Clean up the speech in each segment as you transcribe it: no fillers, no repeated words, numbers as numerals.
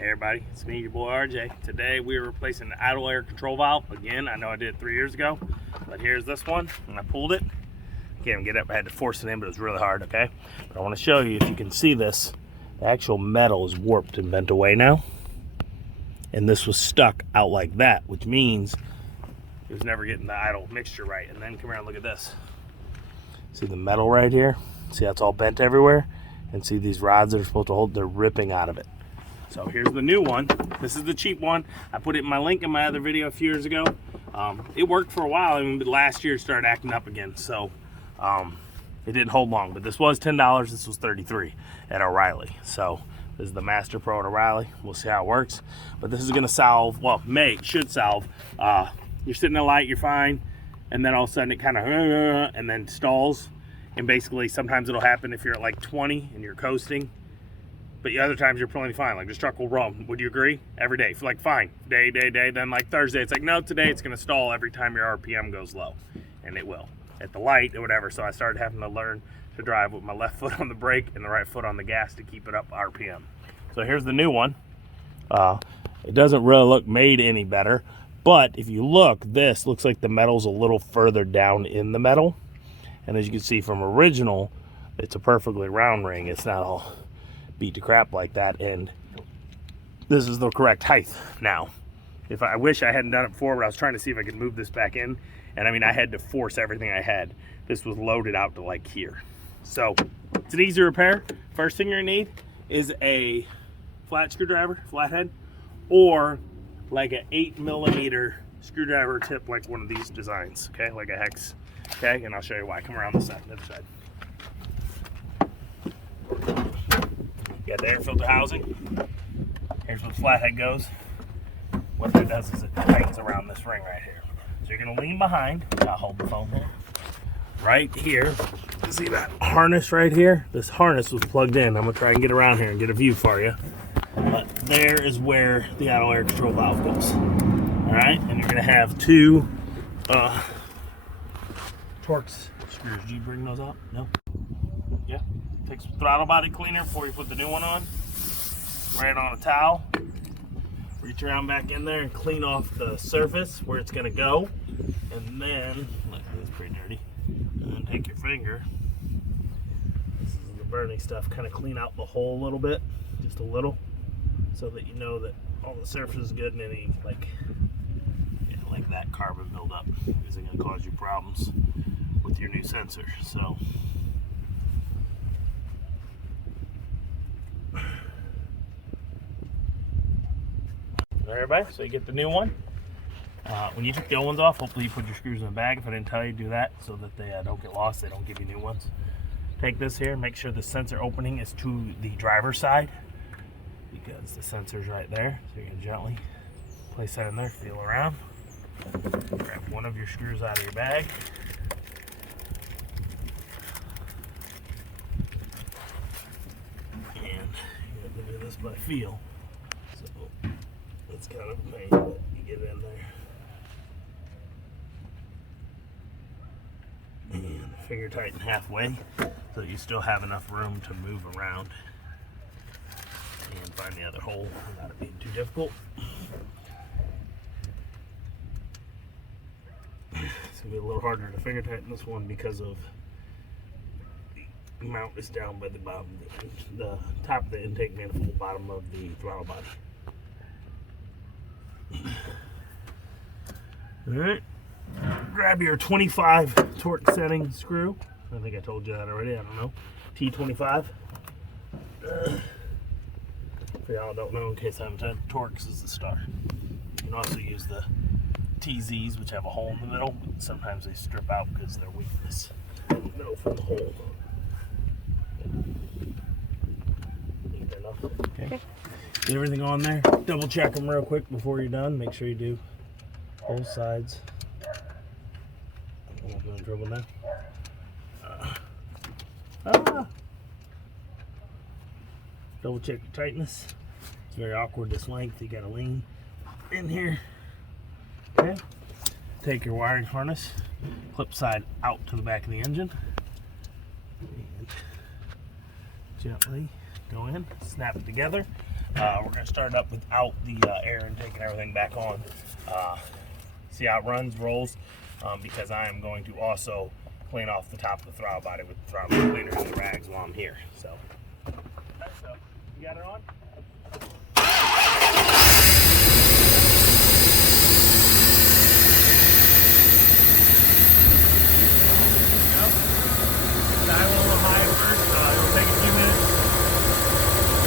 Hey everybody, it's me, your boy RJ. Today we are replacing the idle air control valve. Again, I know I did it 3 years ago, but here's this one, and I pulled it. Can't even get up, I had to force it in, but it was really hard, okay? But I want to show you, if you can see this, the actual metal is warped and bent away now. And this was stuck out like that, which means it was never getting the idle mixture right. And then come here and look at this. See the metal right here? See how it's all bent everywhere? And see these rods that are supposed to hold, they're ripping out of it. So here's the new one. This is the cheap one. I put it in my link in my other video a few years ago. It worked for a while, and last year it started acting up again. So it didn't hold long, but this was $10. This was $33 at O'Reilly. So this is the Master Pro at O'Reilly. We'll see how it works. But this is gonna solve, well, should solve. You're sitting in a light, you're fine, and then all of a sudden it kind of, and then stalls. And basically sometimes it'll happen if you're at like 20 and you're coasting. But other times you're plenty fine, like this truck will run. Would you agree? Every day, like fine, day. Then like Thursday, it's like, no, today it's gonna stall every time your RPM goes low. And it will, at the light or whatever. So I started having to learn to drive with my left foot on the brake and the right foot on the gas to keep it up RPM. So here's the new one. It doesn't really look made any better, but if you look, this looks like the metal's a little further down in the metal. And as you can see from original, it's a perfectly round ring. It's not all beat to crap like that, and this is the correct height now. If I wish I hadn't done it before, but I was trying to see if I could move this back in, and I mean I had to force everything I had. This was loaded out to like here. So it's an easy repair. First thing you're gonna need is a flat screwdriver, flathead, or like an 8mm screwdriver tip, like one of these designs, okay, like a hex, okay. And I'll show you why. Come around this side, the other side. Got the air filter housing. Here's where the flathead goes. What that does is it tightens around this ring right here. So you're gonna lean behind. I'll hold the phone here. Right here, you see that harness right here? This harness was plugged in. I'm gonna try and get around here and get a view for you. But there is where the idle air control valve goes. All right, and you're gonna have two Torx screws. Do you bring those out? No? Yeah. Take some throttle body cleaner before you put the new one on. Spray it on a towel. Reach around back in there and clean off the surface where it's gonna go. And then, look, it's pretty dirty. And then take your finger. This is the burning stuff. Kind of clean out the hole a little bit, just a little, so that you know that all the surface is good and any like that carbon buildup isn't gonna cause you problems with your new sensor. So. Everybody, so you get the new one. When you took the old ones off, hopefully you put your screws in the bag. If I didn't tell you, do that so that they don't get lost. They don't give you new ones. Take this here, make sure the sensor opening is to the driver's side, because the sensor's right there. So you're gonna gently place that in there, feel around. Grab one of your screws out of your bag. And you have to do this by feel. It's kind of a pain, but you get in there. And finger tighten halfway so that you still have enough room to move around and find the other hole without it being too difficult. It's gonna be a little harder to finger tighten this one because of the mount is down by the bottom, the top of the intake manifold, bottom of the throttle body. All right, grab your 25 torque setting screw. I think I told you that already, I don't know. T25. For y'all don't know, in case I haven't said, Torx is the star. You can also use the TZs, which have a hole in the middle, but sometimes they strip out because of their weakness. No, from the hole. Okay. Get everything on there. Double check them real quick before you're done. Make sure you do both sides. I'm not doing dribble now. Double check your tightness. It's very awkward this length. You gotta lean in here. Okay. Take your wiring harness, clip side out to the back of the engine, and gently go in, snap it together. We're going to start it up without the air intake and everything back on. See how it runs, rolls, because I am going to also clean off the top of the throttle body with the throttle cleaner and the rags while I'm here. So you got it on? Dial a little high first. It'll take a few minutes.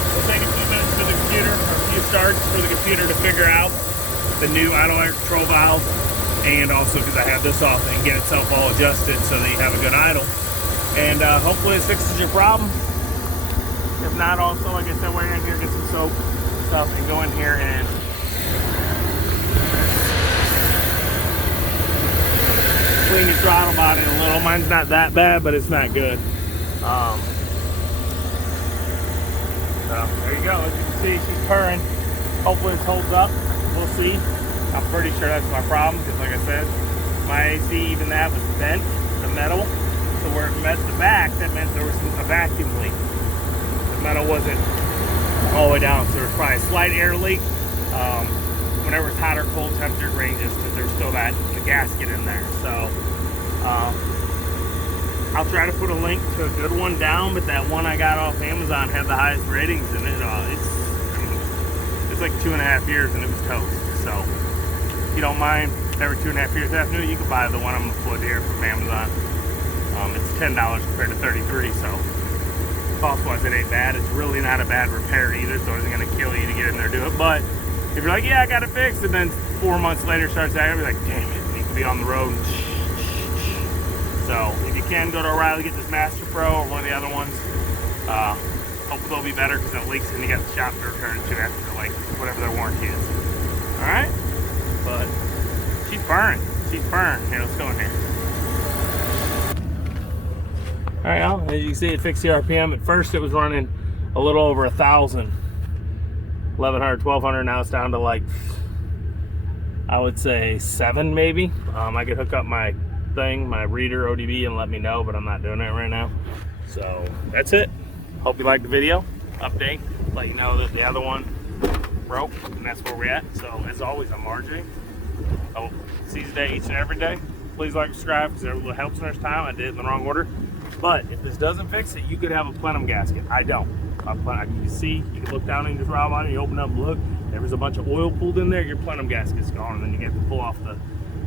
It'll take a few minutes for the computer, or a few starts for the computer to figure out the new idle air control valve, and also because I have this off and get itself all adjusted so that you have a good idle. And hopefully this fixes your problem. If not, also, like I said, we're in here, get some soap stuff, and go in here and clean your throttle body a little. Mine's not that bad, but it's not good. So there you go. As you can see, she's purring. Hopefully this holds up. We'll see. I'm pretty sure that's my problem because, like I said, my AC, even that was bent, the metal. So where it met the back, that meant there was a vacuum leak. The metal wasn't all the way down, so there was probably a slight air leak. Whenever it's hot or cold temperature ranges, because there's still the gasket in there. So I'll try to put a link to a good one down, but that one I got off Amazon had the highest ratings, and it's like 2.5 years and it was toast. So if you don't mind, every 2.5 years after it, you can buy the one I'm gonna put here from Amazon. It's $10 compared to $33, so cost-wise it ain't bad. It's really not a bad repair either, so it isn't gonna kill you to get in there and do it. But if you're like, yeah, I got it fixed, and then 4 months later starts acting, you're like, damn it, you could be on the road. So if you can, go to O'Reilly, get this Master Pro or one of the other ones. Hopefully they'll be better because it leaks and you got the shop to return it to after like whatever their warranty is. All right, but she's burning. She's burning. Here, let's go in here. All right, well, as you can see, it fixed the RPM. At first, it was running a little over 1,000, 1,100, 1,200. Now it's down to like, I would say 7 maybe. I could hook up my thing, my reader ODB, and let me know, but I'm not doing it right now. So that's it. Hope you liked the video update. Let you know that the other one broke, and that's where we're at. So as always, I'm RJ. I'll see you today, each and every day. Please like, subscribe, because it helps next time. I did it in the wrong order. But if this doesn't fix it, you could have a plenum gasket. I don't. You can see, you can look down in your throttle body, you open up and look, there was a bunch of oil pulled in there, your plenum gasket's gone, and then you have to pull off the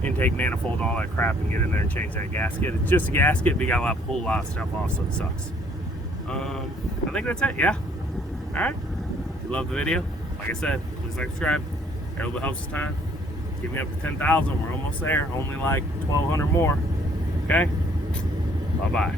intake manifold, all that crap, and get in there and change that gasket. It's just a gasket, but you got to pull a lot of stuff off, so it sucks. I think that's it, yeah. All right. If you love the video, like I said, please like, subscribe. It really helps us time. Get me up to 10,000. We're almost there. Only like 1,200 more. Okay? Bye-bye.